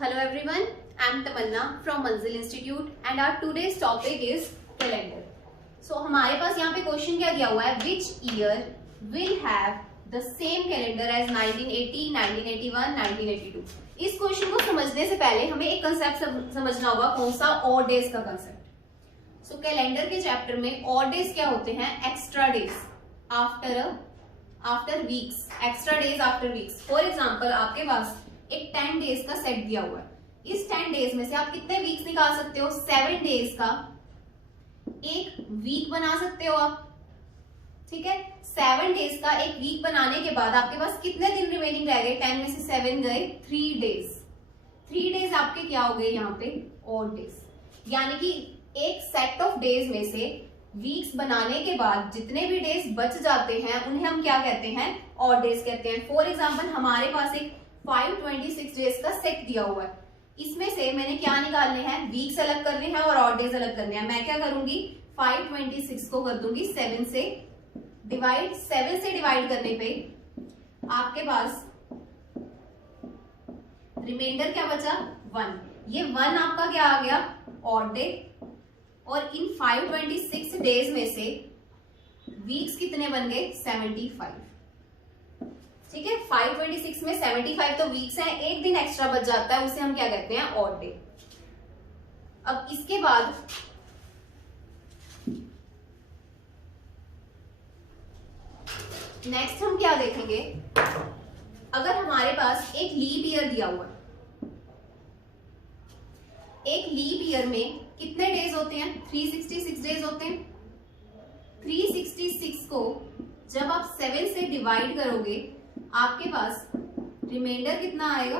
Hello everyone, I am Tamanna from Manzil Institute and our today's topic is calendar. So हमारे पास यहाँ पे question क्या दिया हुआ है, which year will have the same calendar as 1980, 1981, 1982. इस क्वेश्चन को समझने से पहले हमें एक कंसेप्ट समझना होगा, कौन सा, ऑड डेज का कंसेप्ट. सो कैलेंडर के चैप्टर में ऑड डेज क्या होते हैं, extra days after weeks, extra days after weeks. For example आपके पास एक 10 डेज का सेट दिया हुआ है. इस 10 डेज में से आप कितने वीक्स निकाल सकते हो, 7 डेज का एक वीक बना सकते हो आप. ठीक है, 7 डेज का एक वीक बनाने के बाद आपके पास कितने दिन रिमेनिंग रह गए, 10 में से 7 गए, 3 डेज. 3 डेज आपके क्या हो गए यहाँ पे, ऑड डेज. यानी कि एक सेट ऑफ डेज में से वीक्स बनाने के बाद जितने भी डेज बच जाते हैं उन्हें हम क्या कहते हैं, ऑड डेज कहते हैं. फॉर एग्जाम्पल हमारे पास एक 526 डेज का सेट दिया हुआ है. इसमें से मैंने क्या निकालने हैं, वीक्स अलग करने हैं और ऑड डेज अलग करने हैं. मैं क्या करूंगी, 526 को कर दूंगी 7 से डिवाइड. 7 से डिवाइड करने पे आपके पास रिमाइंडर क्या बचा, 1. ये 1 आपका क्या आ गया, ऑड डे. और इन 526 डेज में से वीक्स कितने बन गए, 75. ठीक है, 526 में 75 तो वीक्स हैं, एक दिन एक्स्ट्रा बच जाता है, उसे हम क्या कहते हैं, ऑड डे. अब इसके बाद नेक्स्ट हम क्या देखेंगे, अगर हमारे पास एक लीप ईयर दिया हुआ है, एक लीप ईयर में कितने डेज होते हैं, 366 डेज होते हैं. 366 को जब आप 7 से डिवाइड करोगे आपके पास रिमाइंडर कितना आएगा,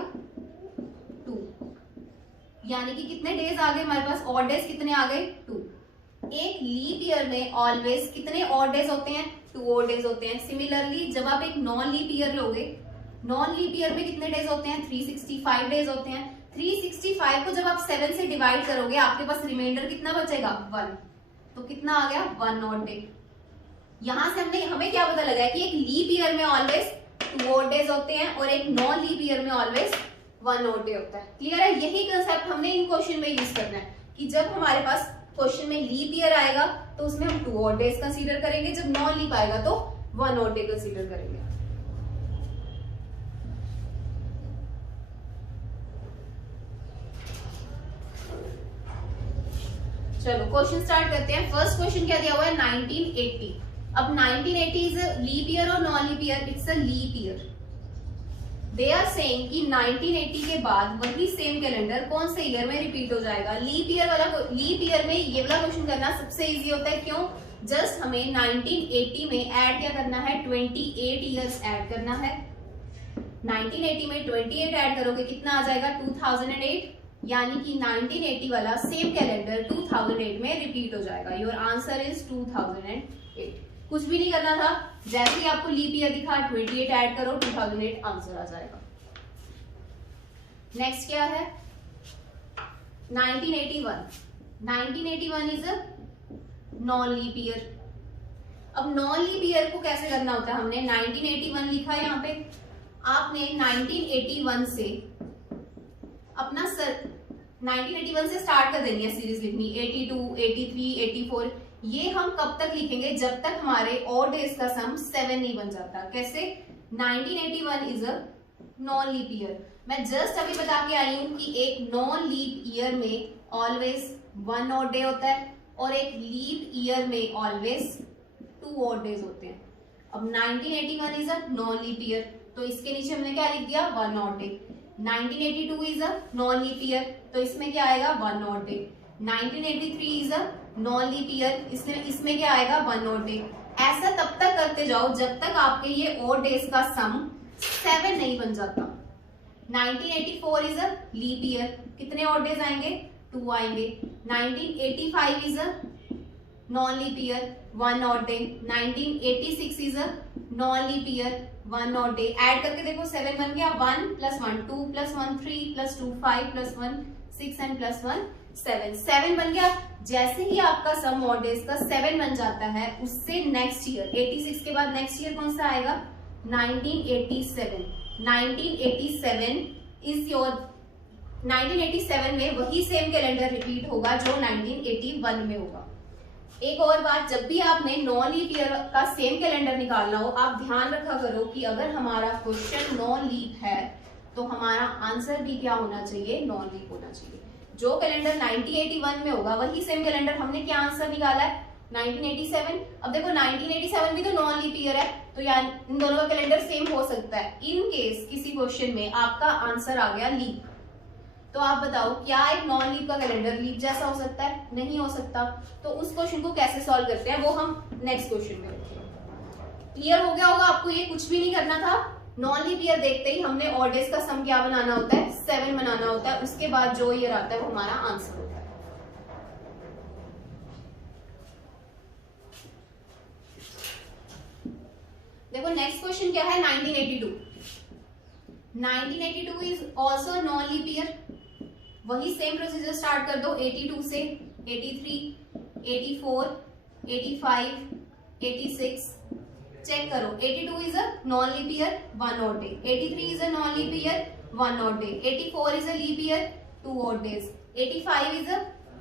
2. यानी कि कितने डेज आ गए हमारे पास, ऑड डेज कितने आ गए, 2. एक लीप ईयर में ऑलवेज कितने ऑड डेज होते हैं, 2 ऑड डेज होते हैं. सिमिलरली जब आप एक नॉन लीप ईयर लोगे, नॉन लीप ईयर में कितने डेज होते हैं, 365 डेज होते हैं. 365 को जब आप 7 से डिवाइड करोगे आपके पास रिमाइंडर कितना बचेगा, 1. तो कितना आ गया, 1 ऑड डे. यहां से हमें क्या पता लगा है कि एक लीप ईयर में ऑलवेज 2 ऑड डेज होते हैं और एक नॉन लीप ईयर में ऑलवेज 1 ऑड डे होता है. क्लियर है, यही कंसेप्ट हमने इन क्वेश्चन में यूज करना है कि जब हमारे पास क्वेश्चन में लीप ईयर आएगा तो उसमें हम 2 ऑड डेज कंसीडर करेंगे, जब नॉन लीप आएगा तो 1 ऑड डे कंसीडर करेंगे. चलो क्वेश्चन स्टार्ट करते हैं. फर्स्ट क्वेश्चन क्या दिया हुआ है, 1980. अब 1980 इज लीप ईयर और non leap year, it's a leap year. They are saying कि 1980 के बाद वही सेम कैलेंडर कौन से ईयर में रिपीट हो जाएगा. लीप ईयर में ये वाला क्वेश्चन करना सबसे इजी होता है. क्यों, जस्ट हमें 1980 में ऐड क्या करना है, 28 ईयर्स ऐड करना है. 1980 में 28 ऐड करोगे कितना आ जाएगा, 2008. यानी कि 1980 वाला सेम कैलेंडर 2008 में रिपीट हो जाएगा. Your answer is 2008. कुछ भी नहीं करना था, जैसे ही आपको लीप ईयर दिखा 28 ऐड करो, 2008 आंसर आ जाएगा. नेक्स्ट क्या है, 1981. 1981 is a non leap year. अब नॉन लीप ईयर को कैसे करना होता है, हमने 1981 लिखा है यहाँ पे, आपने 1981 से अपना 1981 से स्टार्ट कर देनी है सीरीज लिखनी, 82, 83, 84. ये हम कब तक लिखेंगे, जब तक हमारे ऑड डेज का सम 7 नहीं बन जाता. कैसे, 1981 is a non leap year. मैं जस्ट अभी बता के आई हूं कि एक नॉन लीप ईयर में ऑलवेज 1 ऑड डे होता है और एक लीप ईयर में ऑलवेज 2 ऑड डेज होते हैं. अब 1981 is a non leap year, तो इसके नीचे हमने क्या लिख दिया, 1 odd day. 1982 is a non leap year, तो इसमें क्या आएगा, 1 odd day. 1983 is a non leap year, इसमें क्या आएगा, 1 ऑड डे. ऐसा तब तक करते जाओ जब तक आपके ये ऑड डेज का सम 7 नहीं बन जाता. 1984 इज अ लीप ईयर, कितने ऑड डेज आएंगे, 2 आएंगे. 1985 is a non leap year, 1 odd day. 1986 is a non leap year, 1 odd day. Add करके देखो 7 बन गया, 1 + 1 2 + 1 3 + 2 5 + 1 6 and +1 7 बन गया. जैसे ही आपका सम ऑड डेज का 7 बन जाता है, उससे नेक्स्ट ईयर 86 के बाद नेक्स्ट ईयर कौन सा आएगा, 1987. 1987 इज योर 1987 में वही सेम कैलेंडर रिपीट होगा जो 1981 में होगा। एक और बात, जब भी आपने नॉन लीप ईयर का सेम कैलेंडर निकालना हो, आप ध्यान रखा करो कि अगर हमारा क्वेश्चन नॉन लीप है तो हमारा आंसर भी क्या होना चाहिए, नॉन लीप होना चाहिए। जो कैलेंडर 1981 में होगा वही सेम कैलेंडर हमने क्या आंसर निकाला है, 1987। अब देखो 1987 भी तो नॉन लीप ईयर है, तो यार इन दोनों का कैलेंडर सेम हो सकता है। इन केस किसी क्वेश्चन में आपका आंसर आ गया लीप, तो आप बताओ क्या एक नॉन लीप का कैलेंडर लीप जैसा हो सकता है, नहीं हो सकता। तो उस क्वेश्चन को कैसे सॉल्व करते हैं वो हम नेक्स्ट क्वेश्चन में देखेंगे। क्लियर हो गया होगा आपको, ये कुछ भी नहीं करना था। नॉन लीप ईयर देखते ही हमने ऑड डेज का सम क्या बनाना होता है, 7 बनाना होता है। उसके बाद जो ईयर आता है वो हमारा आंसर होता है। देखो नेक्स्ट क्वेश्चन क्या है, 1982। 1982 is also non leap year. वही सेम प्रोसीजर स्टार्ट कर दो 82 से, 83, 84, 85, 86। चेक करो, 82 is a non leap year, 1 odd day, 83 is a non leap year, 1 odd day, 84 is a leap year, 2 odd days, 85 is a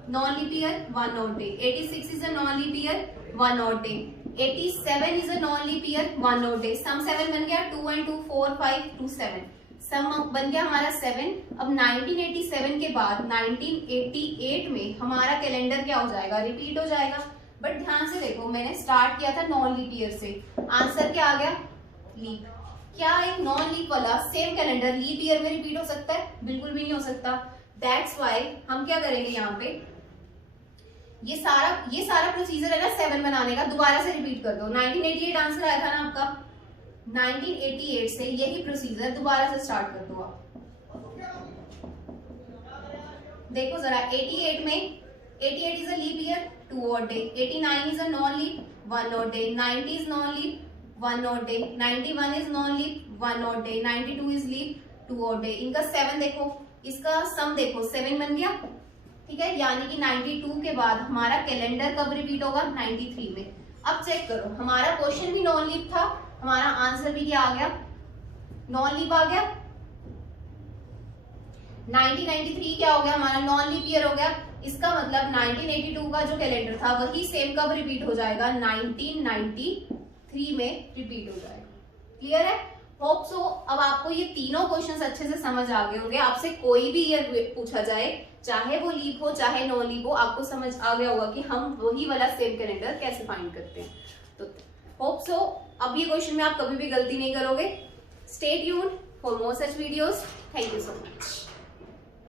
non leap year, 1 odd day, 86 is a non leap year, 1 odd day, 87 is a non leap year, 1 odd day। Sum 7 बन गया, 2 and 2 4 5 2 7, सम बन गया हमारा 7। अब 1987 के बाद 1988 में हमारा कैलेंडर क्या हो जाएगा, रिपीट हो जाएगा। बट ध्यान से देखो, मैंने स्टार्ट किया था नॉन लीप ईयर से, आंसर क्या आ गया, लीप। क्या एक नॉन लीप वाला सेम कैलेंडर लीप ईयर में रिपीट हो सकता है, बिल्कुल भी नहीं हो सकता। दैट्स वाई हम क्या करेंगे, यहाँ पे ये सारा प्रोसीजर है ना 7 बनाने का, दोबारा से रिपीट कर दो। 1988 आंसर आया था ना आपका, 1988 से यही प्रोसीजर दोबारा से स्टार्ट कर दो आप। देखो जरा 88 में 88 is a leap year, 2 odd day, 89 is a non-leap, 1 odd day, 90 is non-leap, 1 odd day, 91 is non-leap, 1 odd day, 92 is leap, 2 odd day। इनका 7 देखो, इसका सम देखो 7 बन गया, ठीक है। यानी कि 92 के बाद हमारा कैलेंडर कब रिपीट होगा, 93 में। अब चेक करो, हमारा क्वेश्चन भी नॉन लीप था, हमारा आंसर भी क्या आ गया, नॉन लीप आ गया। 1993 क्या हो गया, हमारा नॉन लीप ईयर हो गया। इसका मतलब 1982 का जो कैलेंडर था वही सेम कब रिपीट हो जाएगा, 1993 में रिपीट हो जाएगा। क्लियर है, होप सो। अब आपको ये तीनों क्वेश्चंस अच्छे से समझ आ गए होंगे। आपसे कोई भी ईयर पूछा जाए, चाहे वो लीप हो चाहे नॉन लीप हो, आपको समझ आ गया होगा कि हम वही वाला सेम कैलेंडर कैसे फाइंड करते हैं। तो होप सो अब ये क्वेश्चन में आप कभी भी गलती नहीं करोगे। Stay tuned for more such videos. Thank you so much.